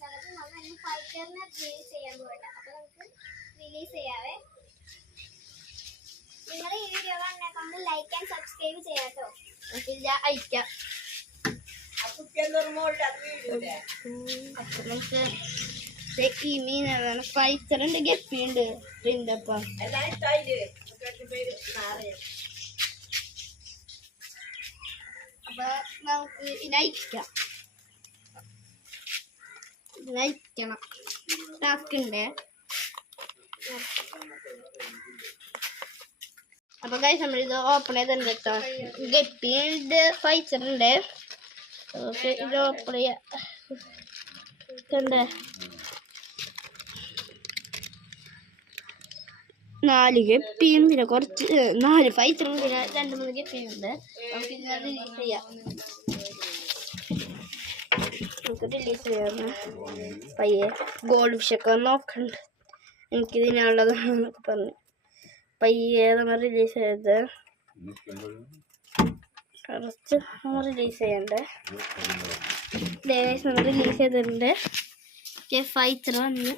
സമയത്ത് നമ്മൾ ഫൈറ്ററിനെ റിലീസ് ചെയ്യാൻ പോകട്ടെ. അപ്പൊ നമുക്ക് റിലീസ് ചെയ്യാവേ. നിങ്ങൾ ഈ വീഡിയോ കാണുന്ന ലൈക്ക് ആൻഡ് സബ്സ്ക്രൈബ് ചെയ്യാട്ടോ. അയക്കാം. ഈ മീനാണ് ഫൈറ്ററുണ്ട്, ഗപ്പിയുണ്ട്. അപ്പൊ നമുക്ക് ഇതിനയക്കാം. ഇതിനയക്കണം. ടാസ്ക് ഉണ്ട്. അപ്പൊ ഗൈസ് നമ്മളിത് ഓപ്പൺ ചെയ്തിട്ടുണ്ട് കേട്ടോ. ഗപ്പിയുണ്ട്, ഫൈറ്ററുണ്ട്. ഇത് ഓപ്പൺ ചെയ്യാം. 4 ഗപ്പിയും പിന്നെ കുറച്ച് 4 ഫൈറ്ററും പിന്നെ 2-3 ഗപ്പിയുണ്ട്. നമുക്ക് ഇതിനെ റിലീസ് ചെയ്യാം. നമുക്ക് റിലീസ് ചെയ്യാം. പയ്യെ ഗോൾഡ് ഫിഷൊക്കെ നോക്കണ്ട്. എനിക്കിതിനുള്ളതാണെന്നൊക്കെ പറഞ്ഞു. പയ്യെ നമ്മൾ റിലീസ് ചെയ്ത് കുറച്ച് നമ്മൾ റിലീസ് ചെയ്യണ്ടേ. നമ്മൾ റിലീസ് ചെയ്തിട്ടുണ്ട്. ഫൈറ്റർ വന്ന്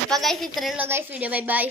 അപ്പൊ ഗൈസ് ഇത്രയുള്ള ഗൈസ് വീഡിയോ. Bye bye.